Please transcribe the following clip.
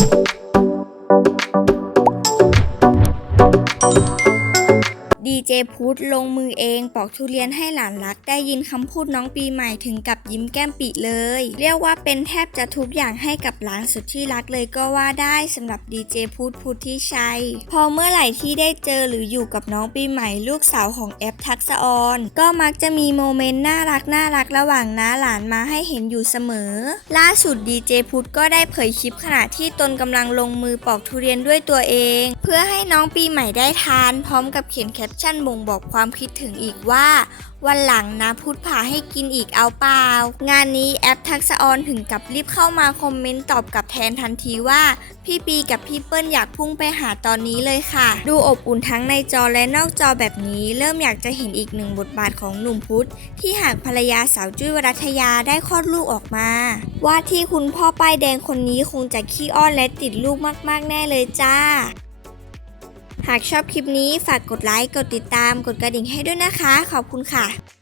Thank you. เจพุทธลงมือเองปอกทุเรียนให้หลานรัก ได้ยินคำพูดน้องปีใหม่ถึงกับยิ้มแก้มปิเลย เรียกว่าเป็นแทบจะทุกอย่างให้กับหลานสุดที่รักเลยก็ว่าได้สำหรับดีเจพุทธพุทธิชัย พอเมื่อไหร่ที่ได้เจอหรืออยู่กับน้องปีใหม่ลูกสาวของแอปทักษออน ก็มักจะมีโมเมนต์น่ารักน่ารักระหว่างน้าหลานมาให้เห็นอยู่เสมอ ล่าสุดดีเจพุทธก็ได้เผยคลิปขณะที่ตนกำลังลงมือปอกทุเรียนด้วยตัวเอง เพื่อให้น้องปีใหม่ได้ทาน พร้อมกับเขียนแคปชั่นบ่งบอกความคิดถึงอีกว่า วันหลังนะพุทธผ่าให้กินอีกเอาเปล่า งานนี้แอปทักษออนถึงกับรีบเข้ามาคอมเมนต์ตอบกับแทนทันทีว่า พี่ปีกับพี่เปิ้ลอยากพุ่งไปหาตอนนี้เลยค่ะ ดูอบอุ่นทั้งในจอและนอกจอแบบนี้ เริ่มอยากจะเห็นอีกหนึ่งบทบาทของหนุ่มพุทธที่หากภรรยาสาวจุ้ยวรัตยาได้คลอดลูกออกมา ว่าที่คุณพ่อป้ายแดงคนนี้คงจะขี้อ้อนและติดลูกมาก ๆ แน่เลยจ้า หากชอบคลิปนี้ฝากกดไลค์ กดติดตาม กดกระดิ่งให้ด้วยนะคะ ขอบคุณค่ะ